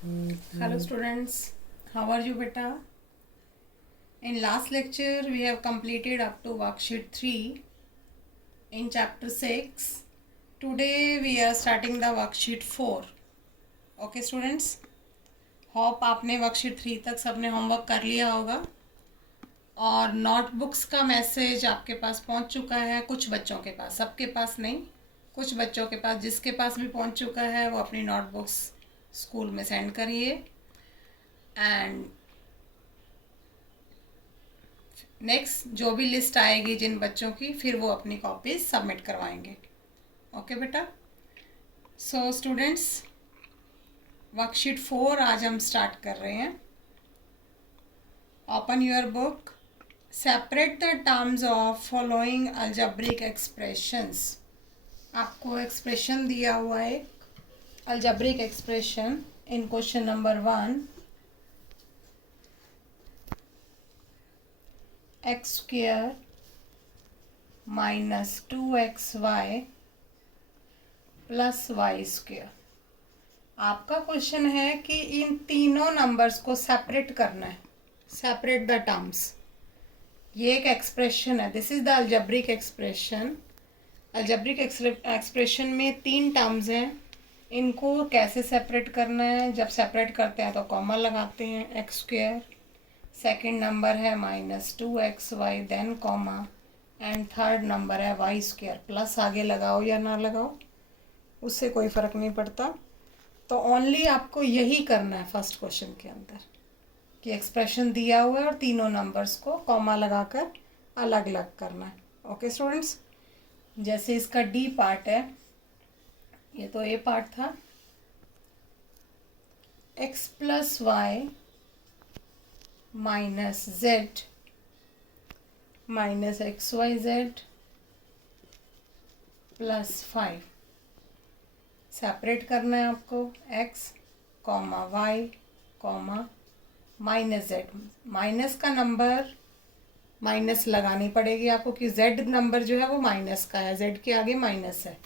Hello students, how are you beta? In last lecture we have completed up to worksheet 3 in chapter 6. Today we are starting the worksheet 4. Okay students, hope आपने worksheet 3 तक सबने homework कर लिया होगा और notebooks का message आपके पास पहुंच चुका है। कुछ बच्चों के पास, सबके पास नहीं, कुछ बच्चों के पास, जिसके पास भी पहुंच चुका है वो अपनी नोटबुक्स स्कूल में सेंड करिए एंड नेक्स्ट जो भी लिस्ट आएगी जिन बच्चों की, फिर वो अपनी कॉपीज सबमिट करवाएंगे। ओके बेटा। सो स्टूडेंट्स, वर्कशीट 4 आज हम स्टार्ट कर रहे हैं। Open your book. Separate the terms of following algebraic expressions. आपको एक्सप्रेशन दिया हुआ है, algebraic expression in question number 1। X square minus 2xy plus Y square. आपका क्वेश्चन है कि इन तीनों नंबर्स को सेपरेट करना है, सेपरेट द टर्म्स। ये एक एक्सप्रेशन है, this is the algebraic expression. Algebraic expression में 3 टर्म्स हैं, इनको कैसे सेपरेट करना है। जब सेपरेट करते हैं तो कॉमा लगाते हैं, एक्स स्क्वायर, सेकेंड नंबर है -2xy then comma, and third number है वाई स्क्वायर। प्लस आगे लगाओ या ना लगाओ उससे कोई फ़र्क नहीं पड़ता। तो ओनली आपको यही करना है फर्स्ट क्वेश्चन के अंदर कि एक्सप्रेशन दिया हुआ है और तीनों नंबर्स को कॉमा लगाकर अलग अलग करना है। ओके स्टूडेंट्स, जैसे इसका डी पार्ट है, ये तो ए पार्ट था, x plus Y minus Z minus X Y Z plus 5। Separate करना है आपको, x comma Y comma minus Z. Minus का नंबर माइनस लगानी पड़ेगी आपको कि जेड नंबर जो है वो माइनस का है, जेड के आगे माइनस है।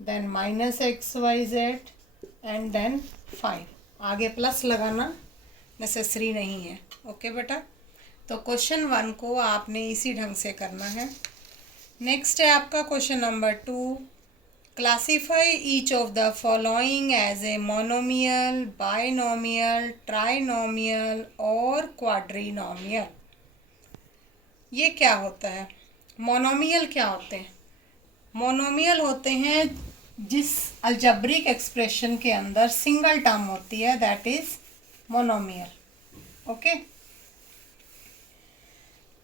Then minus X Y Z and then 5। आगे प्लस लगाना नेसेसरी नहीं है। ओके बेटा। तो क्वेश्चन 1 को आपने इसी ढंग से करना है। नेक्स्ट है आपका question number 2। Classify each of the following as a monomial, binomial, trinomial और क्वाड्रीनोमियल। ये क्या होता है? मोनोमियल क्या होते हैं? मोनोमियल होते हैं जिस अलजेब्रिक एक्सप्रेशन के अंदर सिंगल टर्म होती है, दैट इज मोनोमियल। ओके।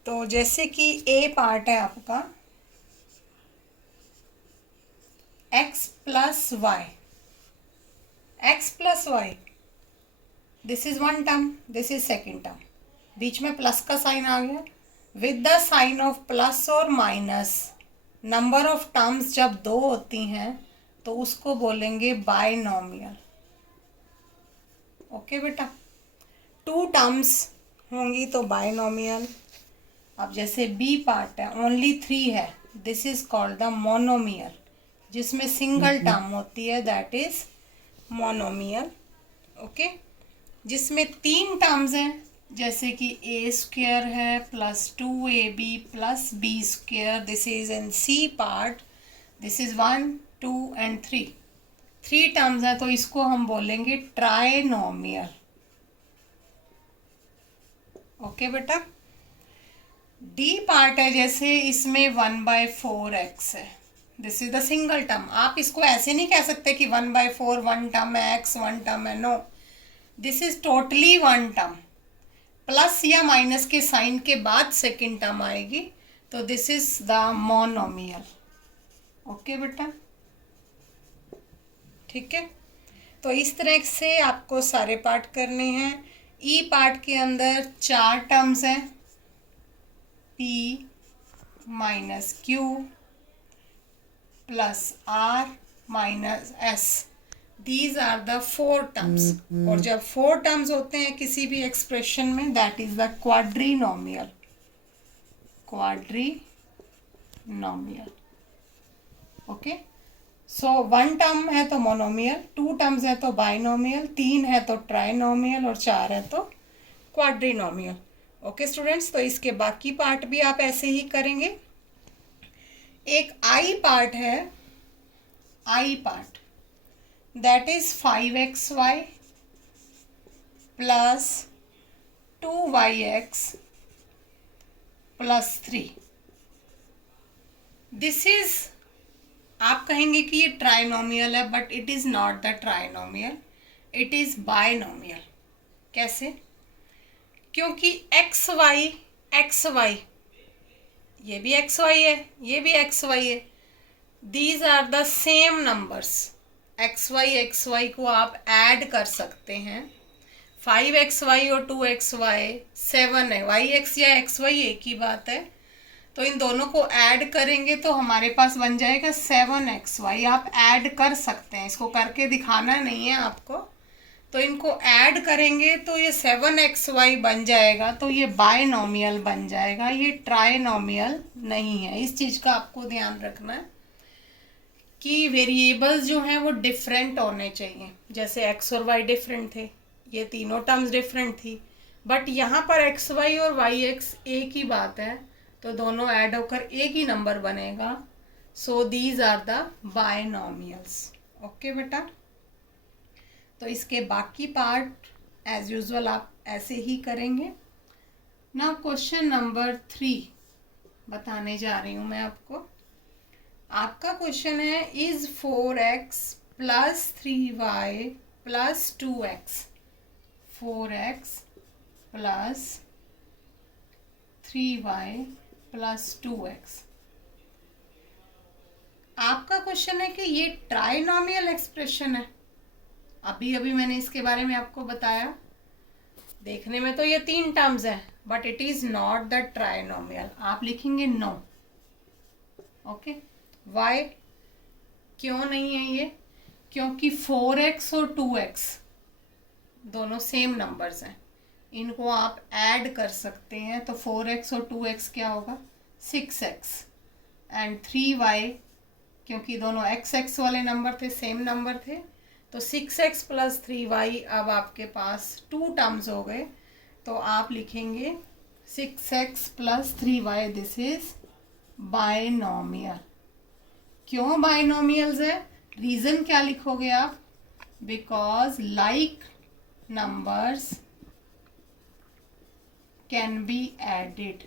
तो जैसे कि ए पार्ट है आपका x plus Y, X plus Y, this is one term, this is second term, बीच में प्लस का साइन आ गया। With the sign of plus और माइनस नंबर ऑफ टर्म्स जब 2 होती हैं तो उसको बोलेंगे बाइनोमियल। ओके बेटा। 2 टर्म्स होंगी तो बाइनोमियल। अब जैसे बी पार्ट है, ओनली 3 है, this is called the monomial. जिसमें सिंगल टर्म होती है दैट इज मोनोमियल। ओके। जिसमें 3 टर्म्स हैं, जैसे कि ए स्क्वायर है plus 2ab plus B square, this is in C part, this is 1 2 and 3। 3 terms हैं तो इसको हम बोलेंगे ट्राइनोमियल। ओके बेटा। डी पार्ट है, जैसे इसमें 1/4x है, this is the single term. आप इसको ऐसे नहीं कह सकते कि 1/4 वन टर्म है, x वन टर्म है, no, this is totally one term. Plus या माइनस के साइन के बाद सेकेंड टर्म आएगी, तो this is the monomial. Okay बेटा, ठीक है। तो इस तरह से आपको सारे पार्ट करने हैं। ई पार्ट के अंदर 4 टर्म्स हैं, p minus Q plus r minus s, these are the 4 terms. और जब 4 टर्म्स होते हैं किसी भी एक्सप्रेशन में, that is the quadrinomial. Quadrinomial. Okay. So 1 term है तो मोनोमियल, 2 टर्म्स है तो बाइनोमियल, 3 है तो ट्राइनोमियल और 4 है तो क्वाड्रिनोमियल। ओके स्टूडेंट्स, तो इसके बाकी पार्ट भी आप ऐसे ही करेंगे। एक आई पार्ट है, आई part, that is 5xy plus 2yx plus 3। This is, आप कहेंगे कि ये ट्राइनोमियल है, but it is not the trinomial, it is binomial. कैसे? क्योंकि एक्स वाई ये भी एक्स वाई है, ये भी एक्स वाई है, these are the same numbers. X Y को आप ऐड कर सकते हैं। 5xy और 2xy 7 है, वाई एक्स या एक्स वाई एक ही बात है। तो इन दोनों को ऐड करेंगे तो हमारे पास बन जाएगा 7xy। आप ऐड कर सकते हैं, इसको करके दिखाना नहीं है आपको। तो इनको ऐड करेंगे तो ये 7xy बन जाएगा, तो ये बायनोमियल बन जाएगा, ये ट्राइनोमियल नहीं है। इस चीज़ का आपको ध्यान रखना है कि वेरिएबल्स जो हैं वो डिफरेंट होने चाहिए। जैसे x और y डिफरेंट थे, ये तीनों टर्म्स डिफरेंट थी, बट यहाँ पर xy और yx एक ही बात है, तो दोनों ऐड होकर एक ही नंबर बनेगा। So these are the binomials. Okay बेटा, तो इसके बाकी पार्ट एज यूजुअल आप ऐसे ही करेंगे। नाउ क्वेश्चन नंबर 3 बताने जा रही हूँ मैं आपको। आपका क्वेश्चन है, is 4x plus 3y plus 2x, 4x plus 3y plus 2x। आपका क्वेश्चन है कि ये ट्राइनोमियल एक्सप्रेशन है। अभी अभी मैंने इसके बारे में आपको बताया, देखने में तो ये 3 टर्म्स है, but it is not the trinomial. आप लिखेंगे नो। Okay, Y? क्यों नहीं है ये? क्योंकि 4x और 2x दोनों सेम नंबर्स हैं, इनको आप ऐड कर सकते हैं। तो 4x और 2x क्या होगा? 6x। एंड 3y, क्योंकि दोनों x वाले नंबर थे, सेम नंबर थे, तो 6x प्लस 3y। अब आपके पास 2 टर्म्स हो गए, तो आप लिखेंगे 6x plus 3y। This is binomial. क्यों बायनोमियल्स है? रीज़न क्या लिखोगे आप? Because like numbers can be added.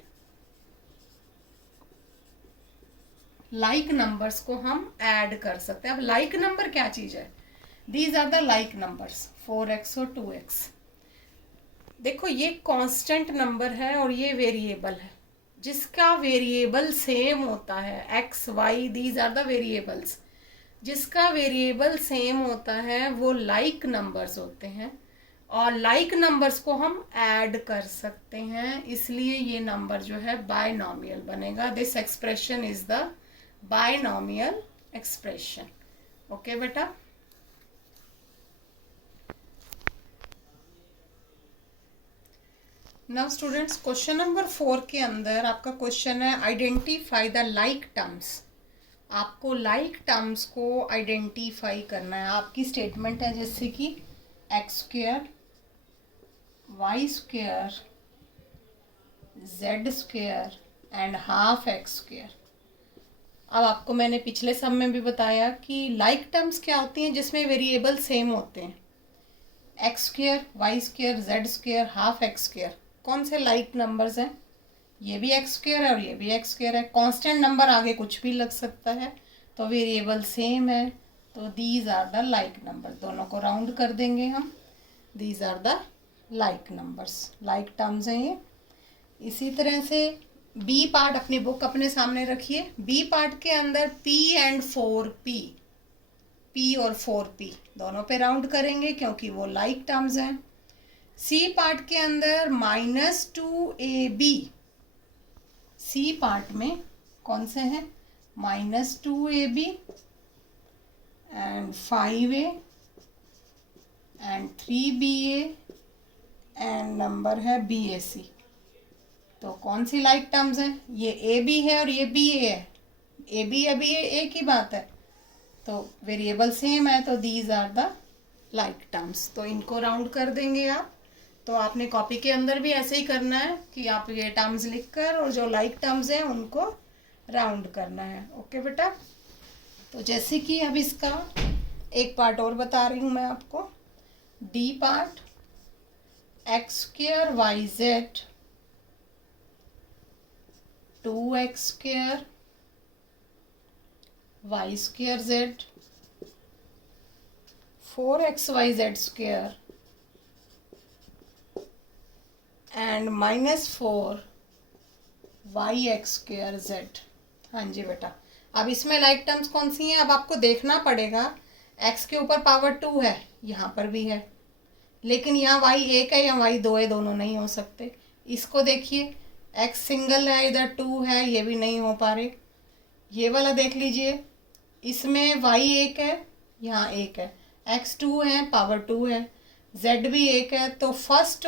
Like numbers को हम ऐड कर सकते हैं। अब लाइक नंबर क्या चीज़ है? These are the like numbers, 4x और 2x। देखो, ये कांस्टेंट नंबर है और ये वेरिएबल है। जिसका वेरिएबल सेम होता है, x y, these are the variables. जिसका वेरिएबल सेम होता है वो लाइक नंबर्स होते हैं, और लाइक नंबर्स को हम ऐड कर सकते हैं, इसलिए ये नंबर जो है बायनोमियल बनेगा। This expression is the binomial expression. Okay बेटा, नाउ स्टूडेंट्स, क्वेश्चन नंबर 4 के अंदर आपका क्वेश्चन है, आइडेंटिफाई द लाइक टर्म्स। आपको लाइक टर्म्स को आइडेंटिफाई करना है। आपकी स्टेटमेंट है जैसे कि X square, Y square, Z square and half X square. अब आपको मैंने पिछले सब में भी बताया कि लाइक टर्म्स क्या होती हैं, जिसमें वेरिएबल सेम होते हैं। X square, Y square, Z square, half X square, कौन से लाइक नंबर्स हैं? ये भी एक्स स्क्वेयर है और ये भी एक्स स्क्वेयर है। कांस्टेंट नंबर आगे कुछ भी लग सकता है, तो वेरिएबल सेम है, तो these are the like number. दोनों को राउंड कर देंगे हम, these are the like numbers, like terms हैं ये। इसी तरह से बी पार्ट, अपनी बुक अपने सामने रखिए। बी पार्ट के अंदर p एंड 4p, p और 4p दोनों पे राउंड करेंगे क्योंकि वो लाइक टर्म्स हैं। सी पार्ट के अंदर -2ab, सी पार्ट में कौन से हैं? -2ab and 5a and 3ba and number है bac। तो कौन सी लाइक टर्म्स हैं? ये ab है और ये ba है। ab अभी ये एक ही बात है, तो वेरिएबल सेम है, तो these are the like terms. तो इनको राउंड कर देंगे आप। तो आपने कॉपी के अंदर भी ऐसे ही करना है कि आप ये टर्म्स लिखकर और जो लाइक टर्म्स हैं उनको राउंड करना है। ओके बेटा। तो जैसे कि अब इसका एक पार्ट और बता रही हूँ मैं आपको। D part X square Y Z 2x square Y square Z 4xyz square and -4y(x square z। हाँ जी बेटा। अब इसमें लाइक टर्म्स कौन सी हैं, अब आपको देखना पड़ेगा। x के ऊपर पावर 2 है, यहाँ पर भी है, लेकिन यहाँ y एक है या y दो है, दोनों नहीं हो सकते। इसको देखिए, x सिंगल है, इधर 2 है, ये भी नहीं हो पा रहे। ये वाला देख लीजिए, इसमें y एक है, यहाँ एक है, x 2 है, पावर 2 है, z भी एक है। तो फर्स्ट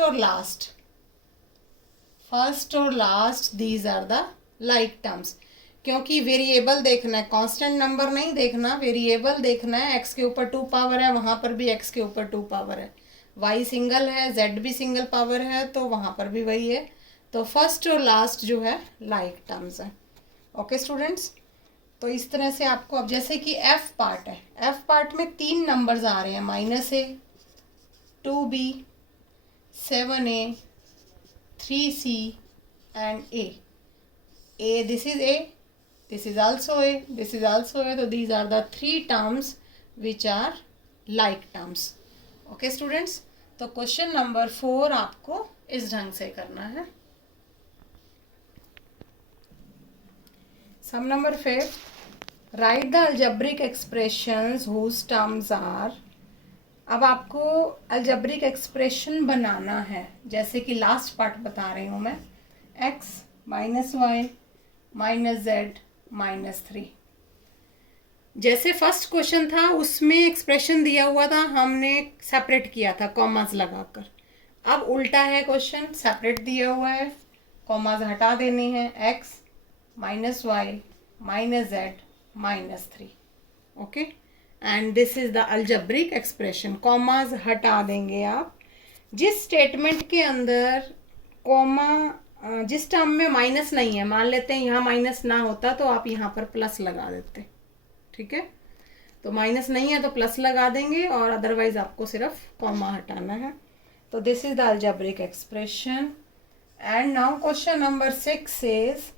और last these are the like terms. क्योंकि वेरिएबल देखना है, कांस्टेंट नंबर नहीं देखना, वेरिएबल देखना है। x के ऊपर 2 पावर है, वहाँ पर भी x के ऊपर 2 पावर है, y सिंगल है, z भी सिंगल पावर है, तो वहाँ पर भी वही है। तो फर्स्ट और लास्ट जो है लाइक टर्म्स है। Okay students. तो इस तरह से आपको, अब जैसे कि f पार्ट है, f पार्ट में 3 नंबर्स आ रहे हैं, -a 2b 7a 3c and a this is a, this is also a, this is also a। तो these are the 3 terms which are like terms। Okay students. तो question number 4 आपको इस ढंग से करना है। Sum number 5, right the algebraic expressions whose terms are. अब आपको अलजेब्रिक एक्सप्रेशन बनाना है, जैसे कि लास्ट पार्ट बता रही हूँ मैं, x -y -z -3। जैसे फर्स्ट क्वेश्चन था उसमें एक्सप्रेशन दिया हुआ था, हमने सेपरेट किया था कॉमास लगाकर। अब उल्टा है क्वेश्चन, सेपरेट दिया हुआ है, कॉमास हटा देने हैं, x -y -z -3। Okay, and this is the algebraic expression. Commas हटा देंगे आप। जिस स्टेटमेंट के अंदर कॉमा, जिस टर्म में माइनस नहीं है, मान लेते हैं यहाँ माइनस ना होता तो आप यहाँ पर प्लस लगा देते, ठीक है। तो माइनस नहीं है तो प्लस लगा देंगे, और अदरवाइज आपको सिर्फ कॉमा हटाना है। तो this is the algebraic expression. And now question number 6 is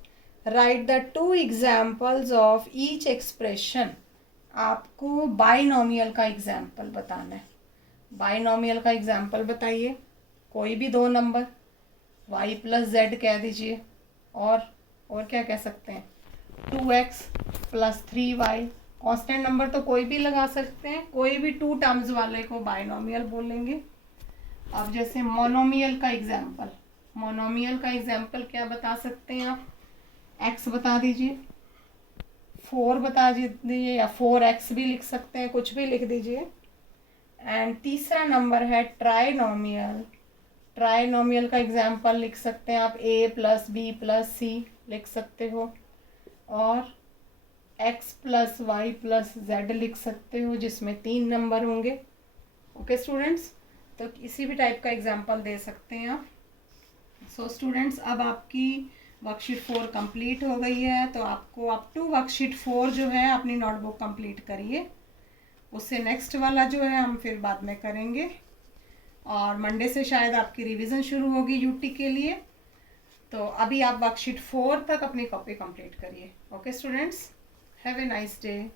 right the 2 examples of each expression. आपको बाइनोमियल का एग्जाम्पल बताना है। बाइनोमियल का एग्जाम्पल बताइए, कोई भी 2 नंबर, y + z कह दीजिए, और क्या कह सकते हैं, 2x + 3y। कांस्टेंट नंबर तो कोई भी लगा सकते हैं, कोई भी 2 टर्म्स वाले को बाइनोमियल बोलेंगे। अब जैसे मोनोमियल का एग्जाम्पल, मोनोमियल का एग्जाम्पल क्या बता सकते हैं आप, x बता दीजिए, 4 बता दीजिए, या 4x भी लिख सकते हैं, कुछ भी लिख दीजिए। एंड तीसरा नंबर है ट्राइनोमियल। ट्राइनोमियल का एग्जाम्पल लिख सकते हैं आप, a + b + c लिख सकते हो, और x + y + z लिख सकते हो, जिसमें 3 नंबर होंगे। ओके स्टूडेंट्स, तो किसी भी टाइप का एग्जाम्पल दे सकते हैं आप। सो स्टूडेंट्स, अब आपकी वर्कशीट 4 कंप्लीट हो गई है। तो आपको अप टू वर्कशीट 4 जो है अपनी नोटबुक कंप्लीट करिए, उससे नेक्स्ट वाला जो है हम फिर बाद में करेंगे, और मंडे से शायद आपकी रिवीजन शुरू होगी यूटी के लिए। तो अभी आप वर्कशीट 4 तक अपनी कॉपी कंप्लीट करिए। Okay students, have a nice day.